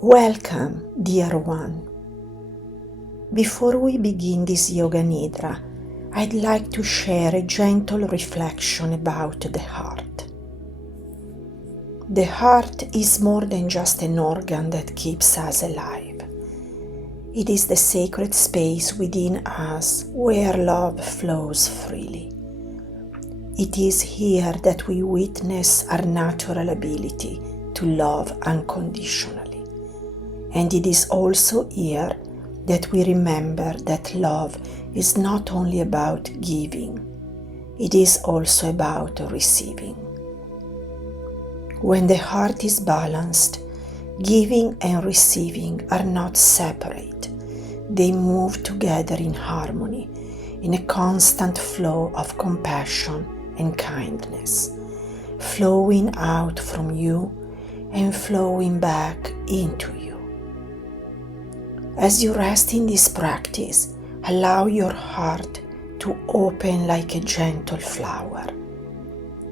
Welcome, dear one. Before we begin this Yoga Nidra, I'd like to share a gentle reflection about the heart. The heart is more than just an organ that keeps us alive. It is the sacred space within us where love flows freely. It is here that we witness our natural ability to love unconditionally. And it is also here that we remember that love is not only about giving, it is also about receiving. When the heart is balanced, giving and receiving are not separate. They move together in harmony, in a constant flow of compassion and kindness, flowing out from you and flowing back into you. As you rest in this practice, allow your heart to open like a gentle flower.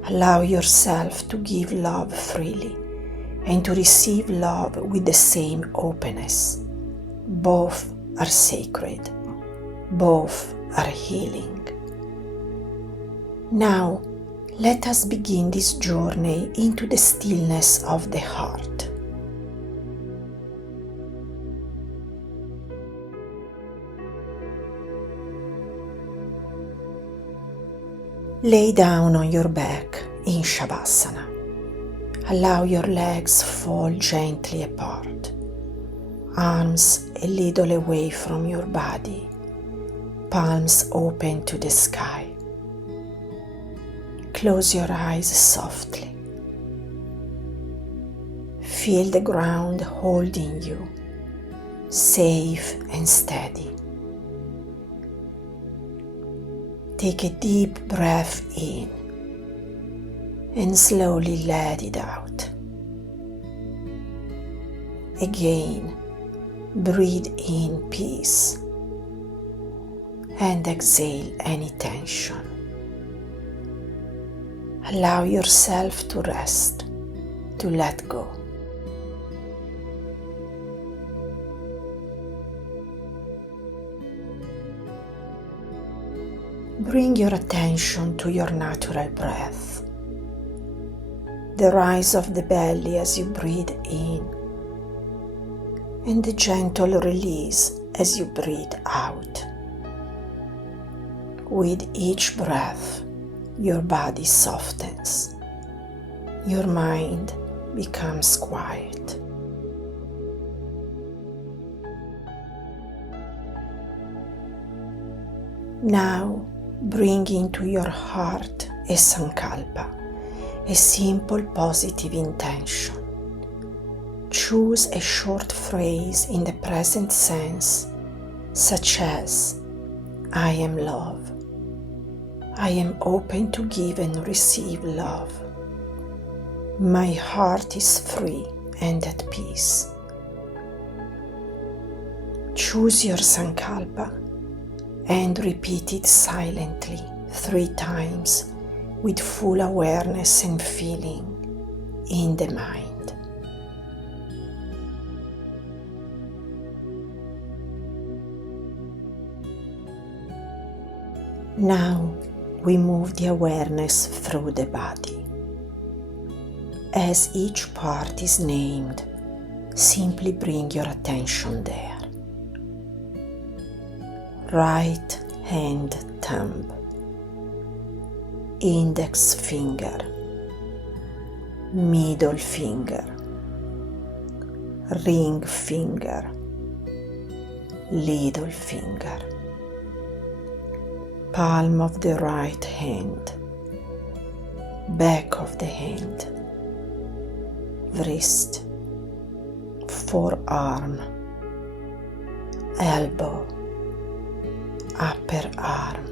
Allow yourself to give love freely and to receive love with the same openness. Both are sacred. Both are healing. Now, let us begin this journey into the stillness of the heart. Lay down on your back in Shavasana. Allow your legs fall gently apart, arms a little away from your body, palms open to the sky. Close your eyes softly. Feel the ground holding you, safe and steady. Take a deep breath in and slowly let it out. Again, breathe in peace and exhale any tension. Allow yourself to rest, to let go. Bring your attention to your natural breath, the rise of the belly as you breathe in, and the gentle release as you breathe out. With each breath, your body softens, your mind becomes quiet. Now, bring into your heart a Sankalpa, a simple positive intention. Choose a short phrase in the present sense, such as, I am love. I am open to give and receive love. My heart is free and at peace. Choose your Sankalpa and repeat it silently 3 times with full awareness and feeling in the mind. Now we move the awareness through the body. As each part is named, simply bring your attention there. Right hand thumb, index finger, middle finger, ring finger, little finger, palm of the right hand, back of the hand, wrist, forearm, elbow, upper arm,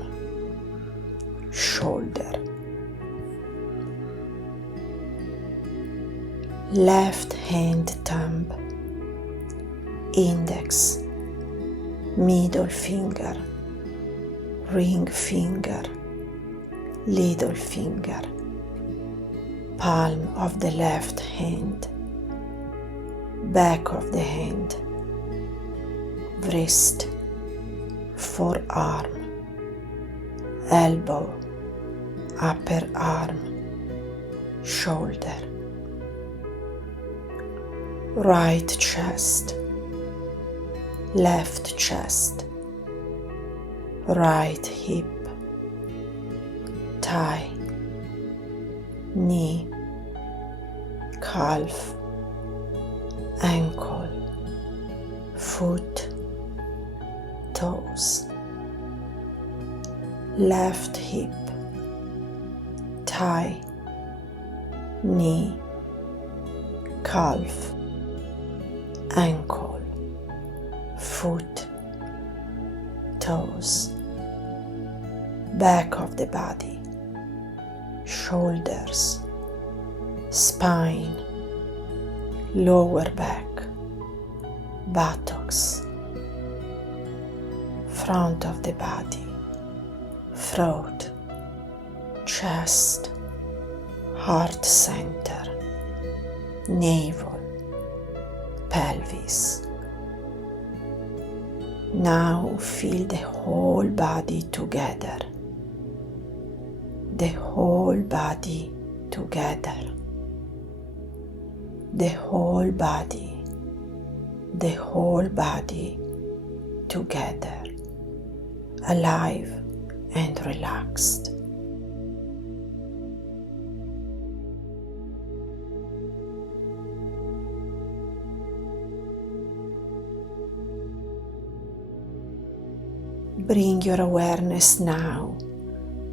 shoulder, left hand thumb, index, middle finger, ring finger, little finger, palm of the left hand, back of the hand, wrist, forearm, elbow, upper arm, shoulder, right chest, left chest, right hip, thigh, knee, calf, ankle, foot, toes, left hip, thigh, knee, calf, ankle, foot, toes, back of the body, shoulders, spine, lower back, buttocks, front of the body, throat, chest, heart center, navel, pelvis. Now feel the whole body together, the whole body together, the whole body, the whole body together, alive and relaxed. Bring your awareness now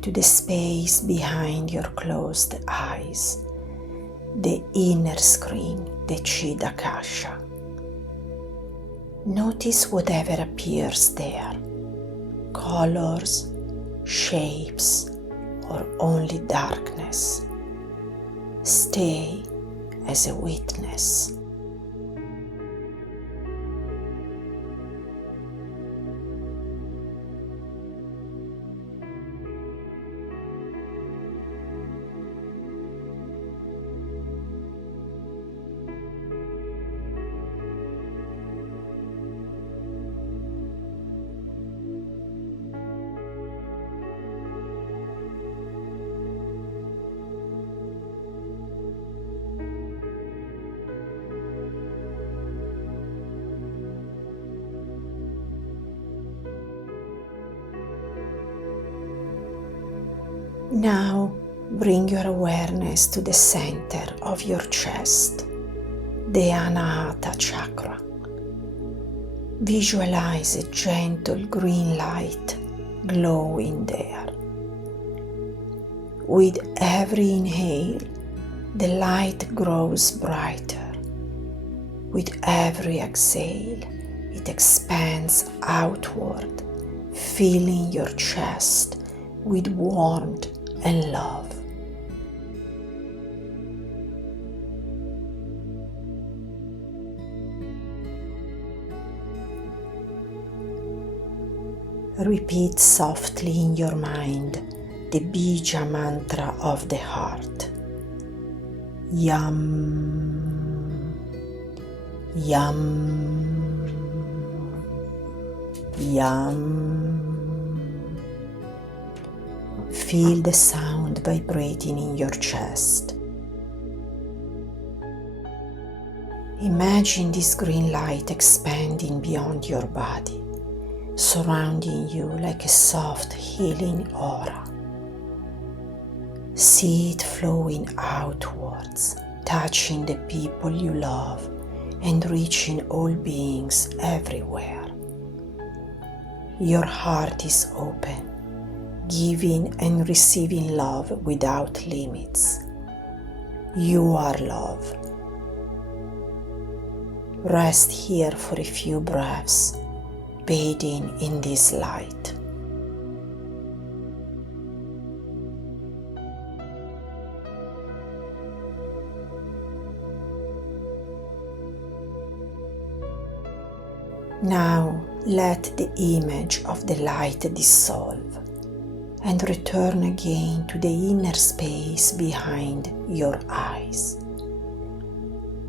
to the space behind your closed eyes, the inner screen, the Chidakasha. Notice whatever appears there, colors, shapes, or only darkness. Stay as a witness. Now bring your awareness to the center of your chest, the Anahata Chakra. Visualize a gentle green light glowing there. With every inhale, the light grows brighter. With every exhale, it expands outward, filling your chest with warmth and love. Repeat softly in your mind the bija mantra of the heart. Yam, yam, yam. Feel the sound vibrating in your chest. Imagine this green light expanding beyond your body, surrounding you like a soft healing aura. See it flowing outwards, touching the people you love and reaching all beings everywhere. Your heart is open, giving and receiving love without limits. You are love. Rest here for a few breaths, bathing in this light. Now let the image of the light dissolve and return again to the inner space behind your eyes.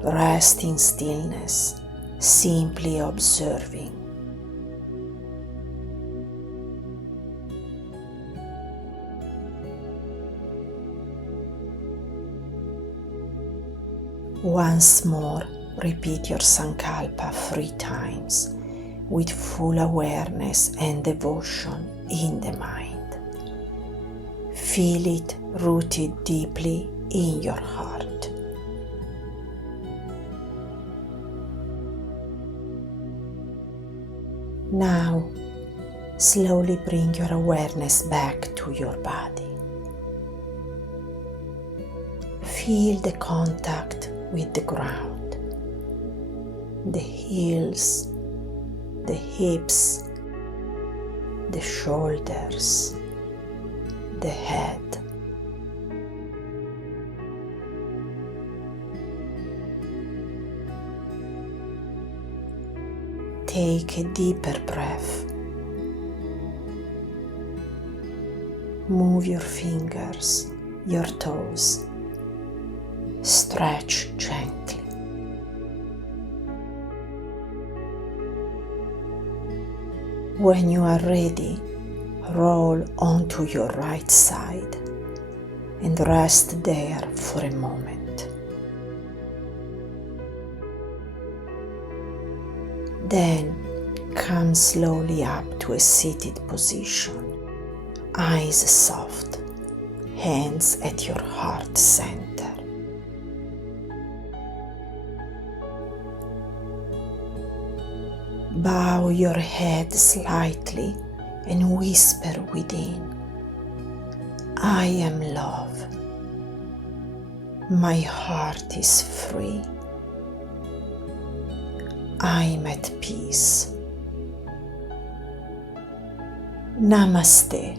Rest in stillness, simply observing. Once more, repeat your Sankalpa 3 times with full awareness and devotion in the mind. Feel it rooted deeply in your heart. Now, slowly bring your awareness back to your body. Feel the contact with the ground, the heels, the hips, the shoulders, the head. Take a deeper breath. Move your fingers, your toes. Stretch gently. When you are ready, roll onto your right side and rest there for a moment. Then come slowly up to a seated position, eyes soft, hands at your heart center. Bow your head slightly and whisper within, I am love. My heart is free. I am at peace. Namaste.